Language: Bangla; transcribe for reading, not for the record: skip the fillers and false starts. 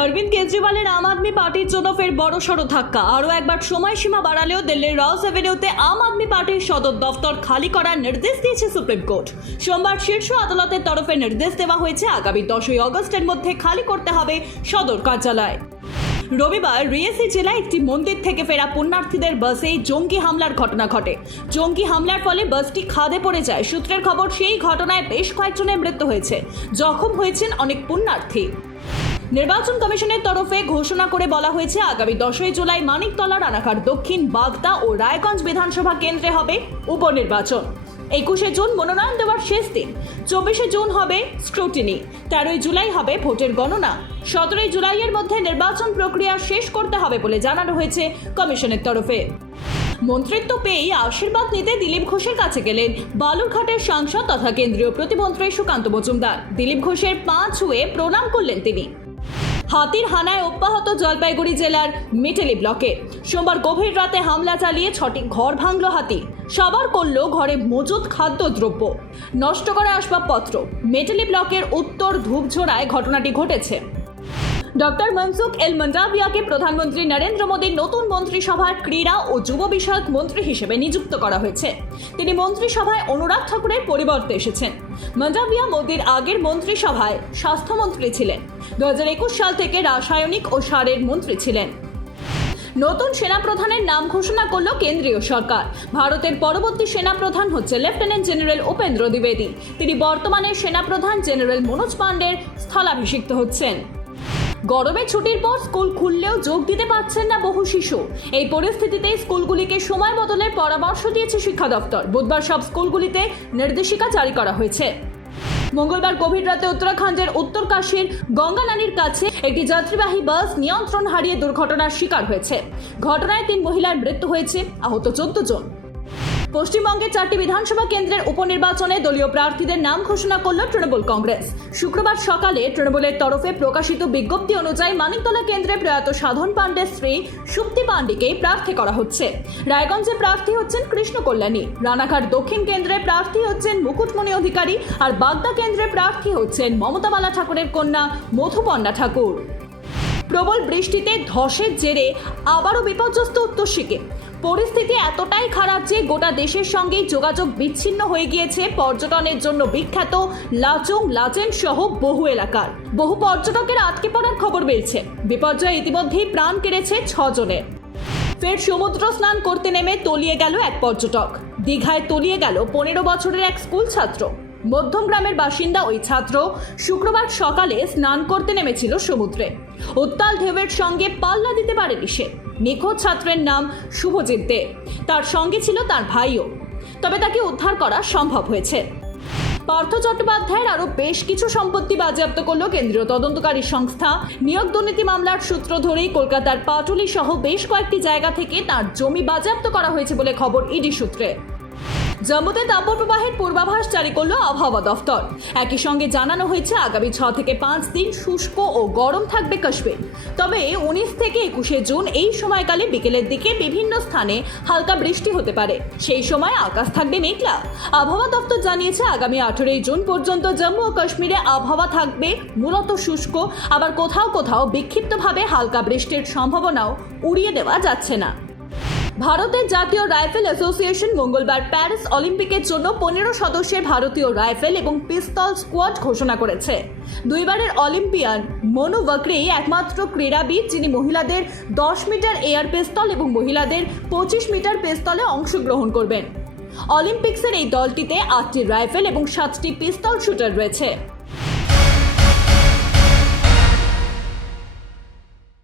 অরবিন্দ কেজরিওয়ালের আম আদমি পার্টির জন্য ফের বড়সড় ধাক্কা। আরও একবার সময়সীমা বাড়ালেও দিল্লির রাউস অ্যাভিনিউতে আম আদমি পার্টির সদর দফতর খালি করার নির্দেশ দিয়েছে সুপ্রিম কোর্ট। সোমবার শীর্ষ আদালতের তরফে নির্দেশ দেওয়া হয়েছে আগামী 10ই অগস্টের মধ্যে খালি করতে হবে সদর কার্যালয়। রবিবার রিয়াসি জেলায় একটি মন্দির থেকে ফেরা পুণ্যার্থীদের বাসে জঙ্গি হামলার ঘটনা ঘটে। জঙ্গি হামলার ফলে বাসটি খাদে পড়ে যায়। সূত্রের খবর, সেই ঘটনায় বেশ কয়েকজনের মৃত্যু হয়েছে, জখম হয়েছেন অনেক পুণ্যার্থী। নির্বাচন কমিশনের তরফে ঘোষণা করে বলা হয়েছে আগামী 10ই জুলাই মানিকতলা, রানাঘাট দক্ষিণ, বাগদা ও রায়গঞ্জ বিধানসভা কেন্দ্রে হবে উপনির্বাচন। 21শে জুন মনোনয়ন দেওয়ার শেষ দিন। 24শে জুন হবে স্ক্রুটিনি। 13ই জুলাই হবে ভোটের গণনা। 17ই জুলাইয়ের মধ্যে নির্বাচন প্রক্রিয়া শেষ করতে হবে বলে জানানো হয়েছে কমিশনের তরফে। মন্ত্রিত্ব পেয়েই আশীর্বাদ নিতে দিলীপ ঘোষের কাছে গেলেন বালুরঘাটের সাংসদ তথা কেন্দ্রীয় প্রতিমন্ত্রী সুকান্ত মজুমদার। দিলীপ ঘোষের পা ছুঁয়ে প্রণাম করলেন তিনি। হাতির হানায় অব্যাহত জলপাইগুড়ি জেলার মেটেলি ব্লকে সোমবার গভীর রাতে হামলা চালিয়ে 6টি ঘর ভাঙল হাতি। সাবার করল ঘরে মজুদ খাদ্যদ্রব্য, নষ্ট করা আসবাবপত্র। মেটেলি ব্লকের উত্তর ধূপঝোড়ায় ঘটনাটি ঘটেছে। ডক্টর মনসুখ এল মান্ডাভিয়াকে প্রধানমন্ত্রী নরেন্দ্র মোদীর নতুন মন্ত্রিসভার ক্রীড়া ও যুব বিষয়ক মন্ত্রী হিসেবে নিযুক্ত করা হয়েছে। তিনি মন্ত্রিসভায় অনুরাগ ঠাকুরের পরিবর্তে এসেছেন। মান্ডাভিয়া মোদীর আগের মন্ত্রিসভায় স্বাস্থ্যমন্ত্রী ছিলেন। 2021 সাল থেকে রাসায়নিক ও সারের মন্ত্রী ছিলেন। নতুন সেনাপ্রধানের নাম ঘোষণা করল কেন্দ্রীয় সরকার। ভারতের পরবর্তী সেনাপ্রধান হচ্ছে লেফটেন্যান্ট জেনারেল উপেন্দ্র দ্বিবেদী। তিনি বর্তমানে সেনাপ্রধান জেনারেল মনোজ পাণ্ডের স্থলাভিষিক্ত হচ্ছেন। গরমে ছুটির পর স্কুল খুললেও যোগ দিতে পারছেন না বহু শিশু। এই পরিস্থিতিতে স্কুলগুলিকে সময় বদলের পরামর্শ দিয়েছে শিক্ষা দপ্তর। বুধবার সব স্কুলগুলিতে নির্দেশিকা জারি করা হয়েছে। মঙ্গলবার গভীর রাতে উত্তরাখণ্ডের উত্তরকাশীর গঙ্গানানির কাছে একটি যাত্রীবাহী বাস নিয়ন্ত্রণ হারিয়ে দুর্ঘটনার শিকার হয়েছে। ঘটনায় 3 মহিলার মৃত্যু হয়েছে, আহত 14 জন। পশ্চিমবঙ্গের 4টি বিধানসভা কেন্দ্রের উপনির্বাচনে দলীয় প্রার্থীদের নাম ঘোষণা করল তৃণমূল কংগ্রেস। শুক্রবার সকালে তৃণমূলের তরফে প্রকাশিত বিজ্ঞপ্তি অনুযায়ী মানিকতলা কেন্দ্রে প্রয়াত সাধন পাণ্ডের স্ত্রী সুপ্তি পাণ্ডেকে প্রার্থী করা হচ্ছে। রায়গঞ্জে প্রার্থী হচ্ছেন কৃষ্ণ কল্যাণী। রানাঘাট দক্ষিণ কেন্দ্রে প্রার্থী হচ্ছেন মুকুটমণি অধিকারী। আর বাগদা কেন্দ্রে প্রার্থী হচ্ছেন মমতা বালা ঠাকুরের কন্যা মধুপর্ণা ঠাকুর। প্রবল বৃষ্টিতে ধসের জেরে আবারও বিপর্যস্ত উত্তর সিকিম। পরিস্থিতি এতটাই খারাপ যে গোটা দেশের সঙ্গেই যোগাযোগ বিচ্ছিন্ন হয়ে গিয়েছে পর্যটনের জন্য বিখ্যাত লাচুং, লাচেন সহ বহু এলাকার। বহু পর্যটকের আটকে পড়ার খবর মিলছে। বিপর্যয়ে ইতিমধ্যেই প্রাণ কেড়েছে 6 জনের। ফের সমুদ্র স্নান করতে নেমে তলিয়ে গেল এক পর্যটক। দীঘায় তলিয়ে গেল 15 বছরের এক স্কুল ছাত্র। মধ্যম গ্রামের বাসিন্দা ওই ছাত্র শুক্রবার সকালে স্নান করতে নেমেছিল সমুদ্রে। উত্তাল ঢেউয়ের সঙ্গে পাল্লা দিতে পারেনি সে। নিখোঁজ ছাত্রের নাম শুভজিৎ দে। তার সঙ্গে ছিল তার ভাইও, তবে তাকে উদ্ধার করা সম্ভব হয়েছে। পার্থ চট্টোপাধ্যায়ের আরও বেশ কিছু সম্পত্তি বাজেয়াপ্ত করল কেন্দ্রীয় তদন্তকারী সংস্থা। নিয়োগ দুর্নীতি মামলার সূত্র ধরেই কলকাতার পাটুলি সহ বেশ কয়েকটি জায়গা থেকে তার জমি বাজেয়াপ্ত করা হয়েছে বলে খবর ইডি সূত্রে। জম্মুতে তাপপ্রবাহের পূর্বাভাস জারি করল আবহাওয়া দফতর। একই সঙ্গে জানানো হয়েছে আগামী 6 থেকে 5 দিন শুষ্ক ও গরম থাকবে কাশ্মীর। তবে 19 থেকে 21শে জুন এই সময়কালে বিকেলের দিকে বিভিন্ন স্থানে হালকা বৃষ্টি হতে পারে। সেই সময় আকাশ থাকবে মেঘলা। আবহাওয়া দফতর জানিয়েছে আগামী 18ই জুন পর্যন্ত জম্মু ও কাশ্মীরে আবহাওয়া থাকবে মূলত শুষ্ক, আবার কোথাও কোথাও বিক্ষিপ্তভাবে হালকা বৃষ্টির সম্ভাবনাও উড়িয়ে দেওয়া যাচ্ছে না। ভারতের জাতীয় রাইফেল অ্যাসোসিয়েশন মঙ্গলবার প্যারিস অলিম্পিকের জন্য 15 সদস্যের ভারতীয় রাইফেল এবং পিস্তল স্কোয়াড ঘোষণা করেছে। 2 বারের অলিম্পিয়ান মনু বাকরি একমাত্র ক্রীড়াবিদ যিনি মহিলাদের 10 মিটার এয়ার পিস্তল এবং মহিলাদের 25 মিটার পিস্তলে অংশগ্রহণ করবেন। অলিম্পিক্সের এই দলটিতে 8টি রাইফেল এবং 7টি পিস্তল শুটার রয়েছে।